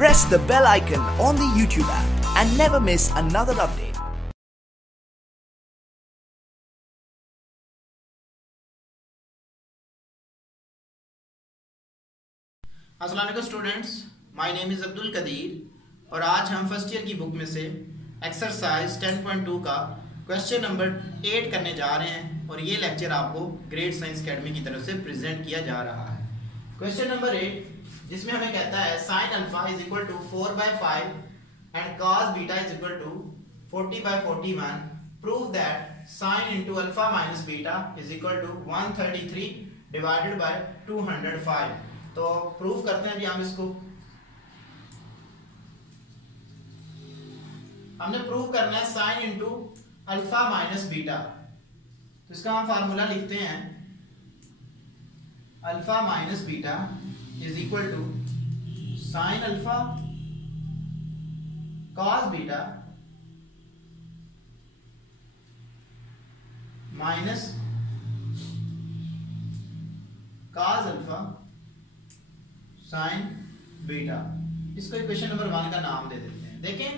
Press the bell icon on the YouTube app and never miss another update. अस्सलाम वालेकुम students, my name is Abdul Qadir और आज हम first year की book में से एक्सरसाइज 10.2 का क्वेश्चन नंबर 8 करने जा रहे हैं और ये लेक्चर आपको ग्रेट साइंस अकेडमी की तरफ से प्रेजेंट किया जा रहा है। क्वेश्चन नंबर 8 जिसमें हमें कहता है sine alpha is equal to 4/5 and cos beta is equal to 40/41। Prove that sine into alpha minus beta is equal to 133 divided by 205। तो प्रूफ करते हैं जी हम इसको। हमने प्रूफ करना है sine into alpha minus beta, तो इसका हम फार्मूला लिखते हैं alpha minus beta is equal to sine alpha cos beta minus cos alpha sine beta. इसको इक्वेशन नंबर 1 का नाम दे देते हैं। देखें,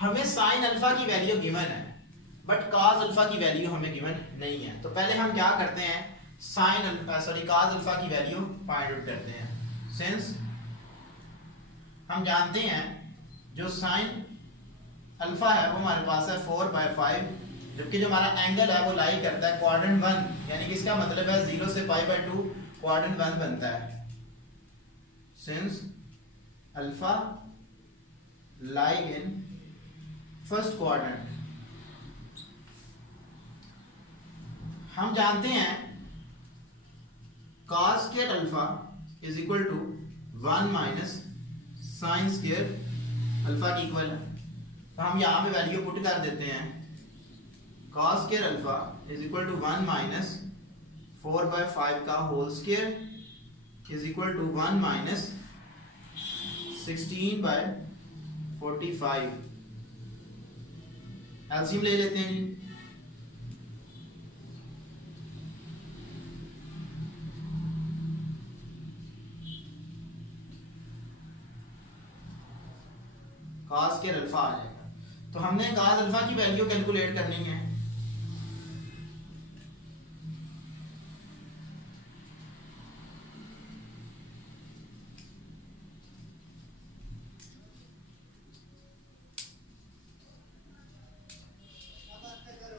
हमें साइन अल्फा की वैल्यू गिवन है बट कॉस अल्फा की वैल्यू हमें गिवन नहीं है। तो पहले हम क्या करते हैं, कॉस अल्फा की वैल्यू फाइंड आउट करते हैं। सिंस हम जानते हैं जो साइन अल्फा है वो हमारे पास है 4/5, जबकि जो हमारा एंगल है वो लाई करता है क्वाड्रेंट 1, यानी कि इसका मतलब है 0 से π/2 क्वाड्रेंट 1 बनता है। Since alpha lie in first quadrant, हम जानते हैं cos square alpha is equal to 1 minus sin square alpha की इक्वल है। तो हम यहाँ पे वैल्यू पुट कर देते हैं cos square alpha is equal to 1 minus 4/5 का whole square is equal to 1 minus 16/45। LCM ले लेते हैं जी। cos के अल्फा आ जाएगा। तो हमने cos अल्फा की वैल्यू कैलकुलेट करनी है।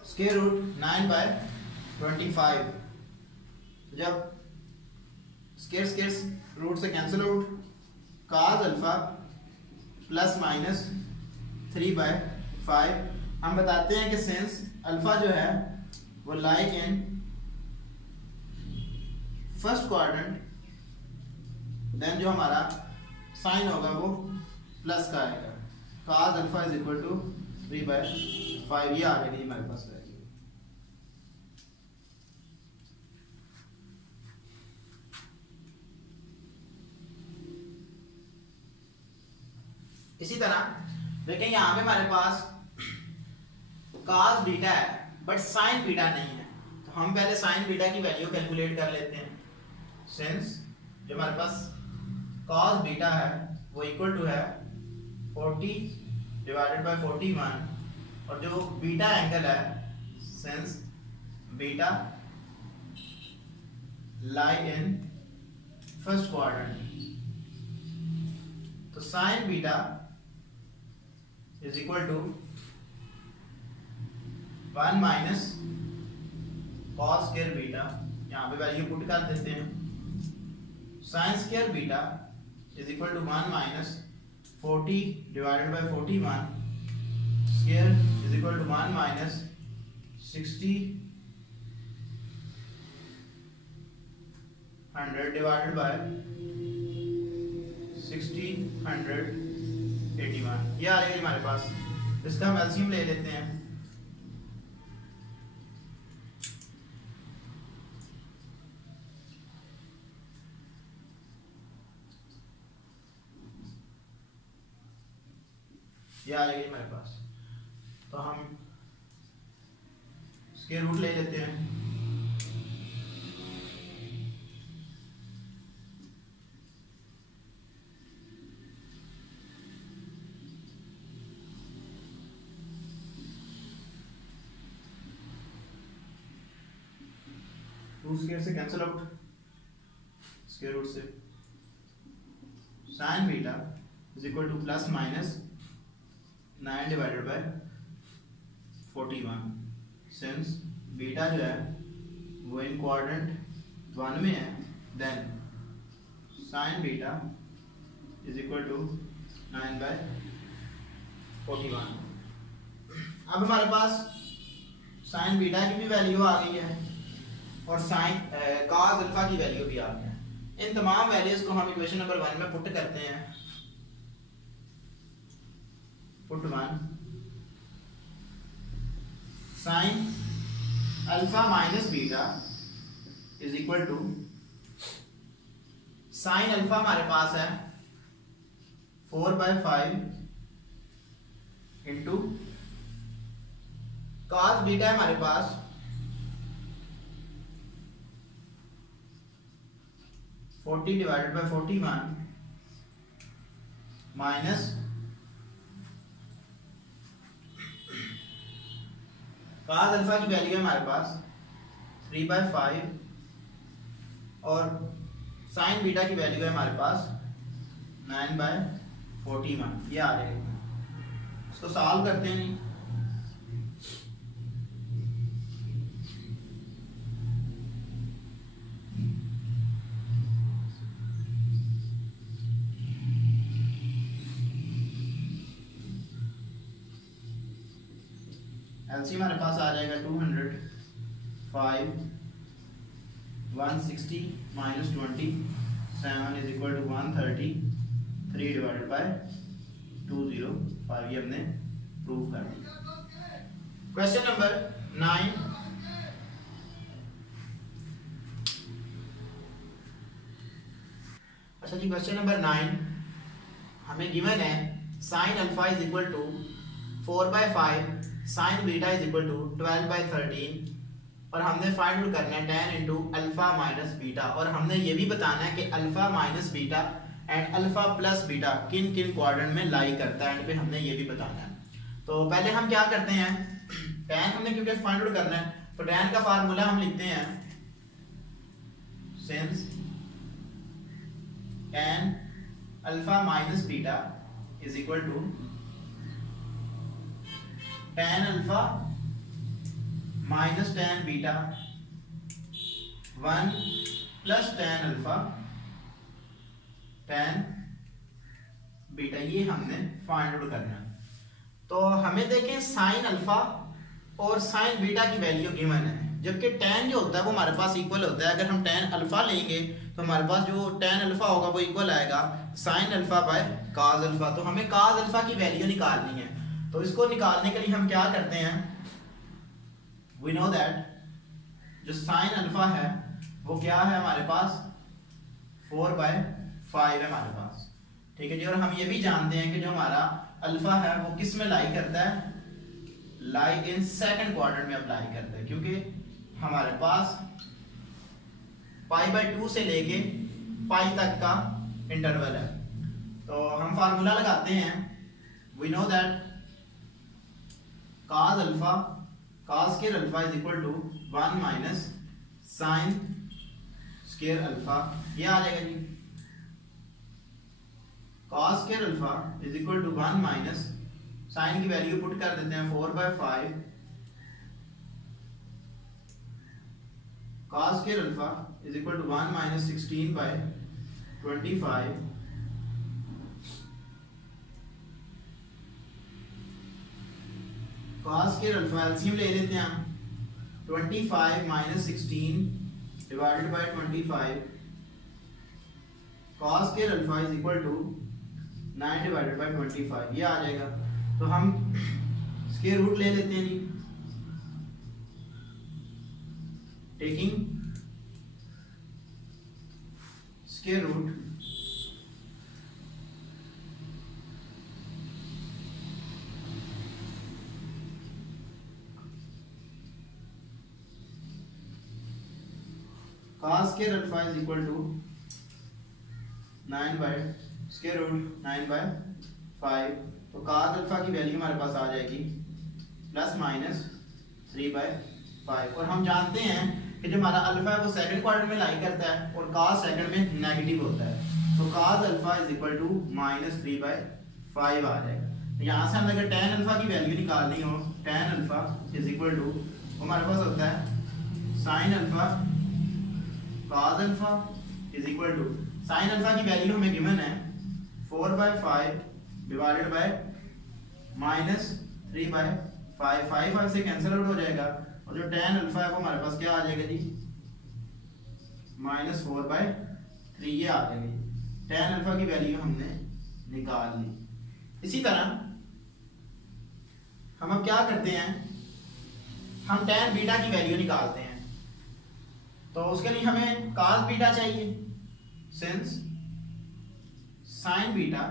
Square root 9/25। जब स्क्वायर रूट से cancel out, cos alpha plus minus 3/5। हम बताते हैं कि सिंस अल्फा जो है वो like in first quadrant, then जो हमारा साइन होगा वो प्लस का आएगा। cos alpha is equal to 3/5। ये आ गई हमारे पास वैल्यू। इसी तरह देखें, यहां पे हमारे पास cos बीटा है बट साइन बीटा नहीं है। तो हम पहले साइन बीटा की वैल्यू कैलकुलेट कर लेते हैं। सिंस जो हमारे पास cos बीटा है वो इक्वल टू है 40/41 और जो बीटा एंगल है since beta lie in first quadrant, तो sine beta is equal to 1 minus cos square beta. यहां पे वैल्यू पुट कर देते हैं। Sine square beta is equal to 1 minus 40/41 square is equal to 1 minus 1600 divided by 1681। ये आ रही है हमारे पास। इसका हम एलसीएम ले लेते हैं। ये आ जाएगी हमारे पास। तो हम स्क्वायर रूट ले लेते हैं। 2 स्क्वायर से कैंसिल आउट, स्क्वायर रूट से sine beta is equal to plus minus 9 divided by 41, since beta जो है वो इन क्वाड्रेंट 1 में है, then sine beta is equal to 9 by 41। अब हमारे पास साइन बीटा की भी वैल्यू आ गई है और साइन कॉस अल्फा की वैल्यू भी आ गई है। इन तमाम वैल्यूज को हम इक्वेशन नंबर 1 में पुट करते हैं। Put 1 sine alpha minus beta is equal to, sine alpha हमारे पास है 4/5 इंटू कॉस बीटा है हमारे पास 40 divided by 41 minus cos alpha की वैल्यू है हमारे पास 3/5 और साइन बीटा की वैल्यू है हमारे पास 9/41। ये आ जाएगा, इसको सॉल्व करते हैं। एलसीएम हमारे पास आ जाएगा 205, 160 minus 27 is equal to 133 divided by 205। ये हमने प्रूव कर दिया। क्वेश्चन नंबर 9, अच्छा जी, क्वेश्चन नंबर 9 हमें गिवन है sine alpha is equal to 4/5, sine beta is equal to 12/13 और हमने फाइंड आउट करना है tan into alpha minus beta, और हमने ये भी बताना है कि alpha minus beta and alpha plus beta किन किन क्वाड्रेंट में लाई करता है, एंड पे हमने ये भी बताना है। तो पहले हम क्या करते हैं, tan हमने क्योंकि फाइंड आउट करना है तो tan का फार्मूला हम लिखते हैं since tan alpha minus beta is equal to tan alpha minus tan beta 1 plus tan alpha tan beta, ये हमने फाइंड आउट करना है। तो हमें देखें साइन अल्फा और साइन बीटा की वैल्यू गिवन है, जबकि tan जो होता है वो हमारे पास इक्वल होता है। अगर हम tan अल्फा लेंगे तो हमारे पास जो tan अल्फा होगा वो इक्वल आएगा sine alpha by cos alpha. तो हमें cos अल्फा की वैल्यू निकालनी है, तो इसको निकालने के लिए हम क्या करते हैं, वी नो दैट जो साइन अल्फा है वो क्या है हमारे पास 4/5 है हमारे पास, ठीक है जी। और हम ये भी जानते हैं कि जो हमारा अल्फा है वो किस में लाई करता है, लाई इन सेकंड क्वाड्रेंट में अप्लाई करता है, क्योंकि हमारे पास π/2 से लेके π तक का इंटरवल है। तो हम फार्मूला लगाते हैं, we know that cos alpha cos square alpha is equal to 1 minus sine square alpha. ये आ जाएगा जी, cos square alpha is equal to 1 minus sine की वैल्यू पुट कर देते हैं 4/5 cos square alpha is equal to 1 minus 16/25 cos square alpha LCM ले लेते हैं हम, 25 minus 16 divided by 25 cos square alpha is equal to 9 divided by 25। ये आ जाएगा। तो हम स्क्वायर रूट ले लेते हैं जी, taking square root cos square alpha is equal to 9 by square root 9/5। तो cos अल्फा की वैल्यू हमारे पास आ जाएगी प्लस माइनस 3/5। और हम जानते हैं कि जो हमारा अल्फा है वो सेकंड क्वाड्रेंट में लाई करता है और cos सेकंड में नेगेटिव होता है, तो cos alpha is equal to -3/5 आ जाएगा। तो यहाँ से हमें अगर tan अल्फा की वैल्यू निकालनी हो, tan alpha is equal to हमारे पास होता है sin alpha cos alpha is equal to sin alpha की वैल्यू हमें गिवन है 4/5 डिवाइडेड बाय -3/5, 5 से कैंसिल आउट हो जाएगा और जो tan अल्फा है वो हमारे पास क्या आ जाएगा जी, -4/3 ये आ जाएगी। tan अल्फा की वैल्यू हमने निकाल ली। इसी तरह हम अब क्या करते हैं, हम tan बीटा की वैल्यू निकालते हैं। तो उसके लिए हमें cos बीटा चाहिए, since sin beta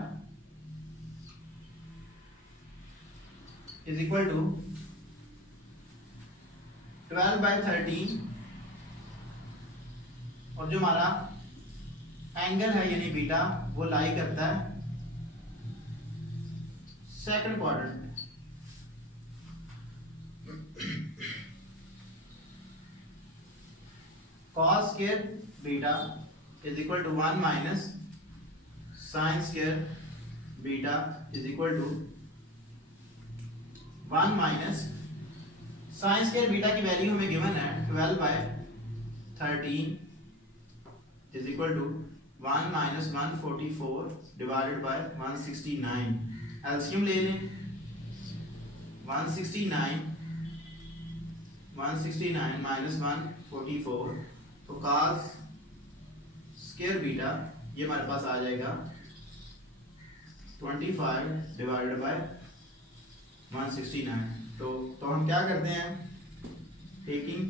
is equal to 12/13 और जो हमारा एंगल है यानी बीटा वो लाई करता है सेकंड क्वाड्रेंट में। cos square beta is equal to 1 minus sin square beta is equal to 1 minus sin square beta की वैल्यू हमें गिवन है 12/13 is equal to 1 minus 144 divided by 169। LCM ले लें, 169 माइनस 144, तो cos स्क्वायर बीटा ये हमारे पास आ जाएगा 25 डिवाइडेड बाय 169। तो हम क्या करते हैं, taking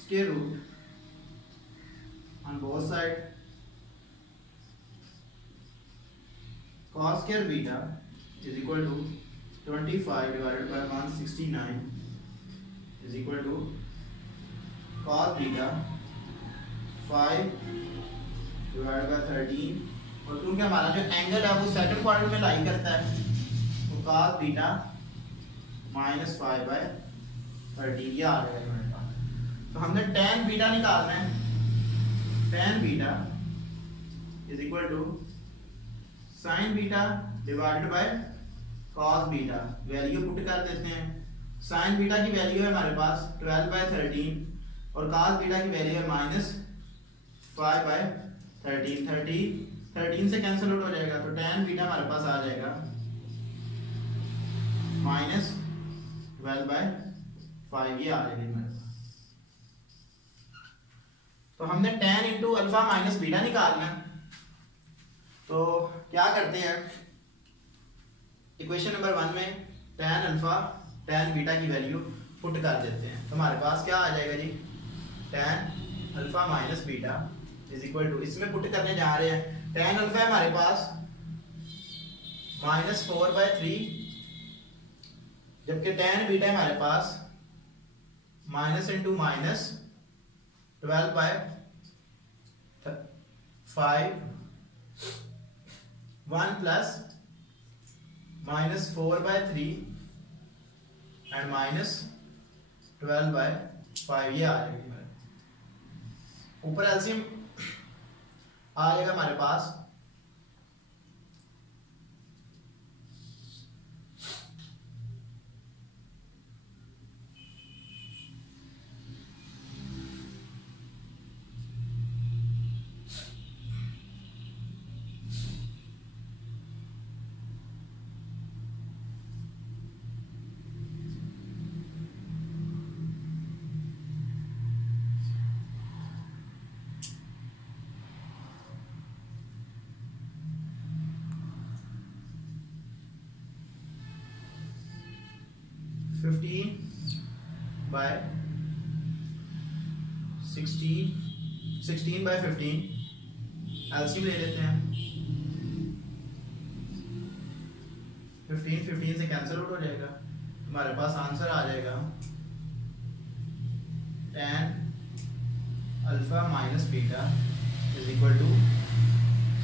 square root on both side, cos square beta is equal to 25 divided by 169 is equal to cos beta 5 divided by 13, और क्योंकि हमारा जो एंगल है वो सेकंड क्वाड्रेंट में लाई करता है तो cos बीटा -5/13 ये आ जाएगा हमारे पास। तो हमने tan बीटा निकालना है, tan beta is equal to sin beta divided by cos beta, value put कर देते हैं। sin बीटा की वैल्यू है हमारे पास 12/13 और cos बीटा की वैल्यू है -5/13, 13 से कैंसिल आउट हो जाएगा, तो tan बीटा हमारे पास आ जाएगा -12/5 ये आ जाएगी हमारे पास। तो हमने tan into alpha minus beta निकालना, तो क्या करते हैं, इक्वेशन नंबर 1 में tan अल्फा tan बीटा की वैल्यू पुट कर देते हैं, तो हमारे पास क्या आ जाएगा जी, tan alpha minus beta is equal to, इसमें पुट करने जा रहे हैं, tan अल्फा है हमारे पास -4/3, जबकि tan बीटा है हमारे पास minus into minus 12/5, 1 plus -4/3 and -12/5 ये आ जाएगी। ऊपर एलसीएम आ जाएगा हमारे पास by 16/15 एलसीएम ले लेते हैं, 15 से कैंसिल आउट हो जाएगा, हमारे पास आंसर आ जाएगा tan alpha minus beta is equal to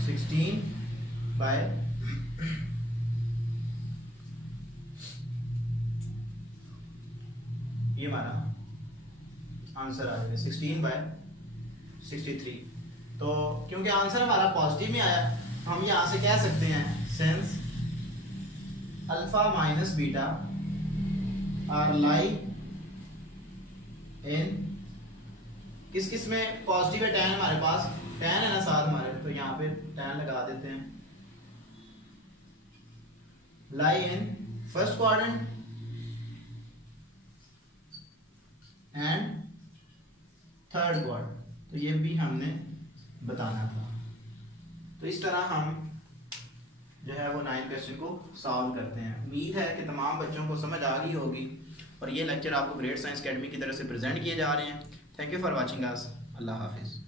16/15 ये हमारा आंसर आ जाएगा 16/63। तो क्योंकि आंसर हमारा पॉजिटिव में आया, हम यहाँ से कह सकते हैं since alpha minus beta are lie in किस किस में पॉजिटिव है, tan हमारे पास tan है ना साथ हमारे, तो यहाँ पे tan लगा देते हैं। Lie in first quadrant and third quadrant, तो ये भी हमने बताना था। तो इस तरह हम जो है वो 9 क्वेश्चन को सॉल्व करते हैं। उम्मीद है कि तमाम बच्चों को समझ आ गई होगी और ये लेक्चर आपको ग्रेट साइंस अकेडमी की तरफ से प्रेजेंट किए जा रहे हैं। Thank you for watching us. अल्लाह हाफिज़।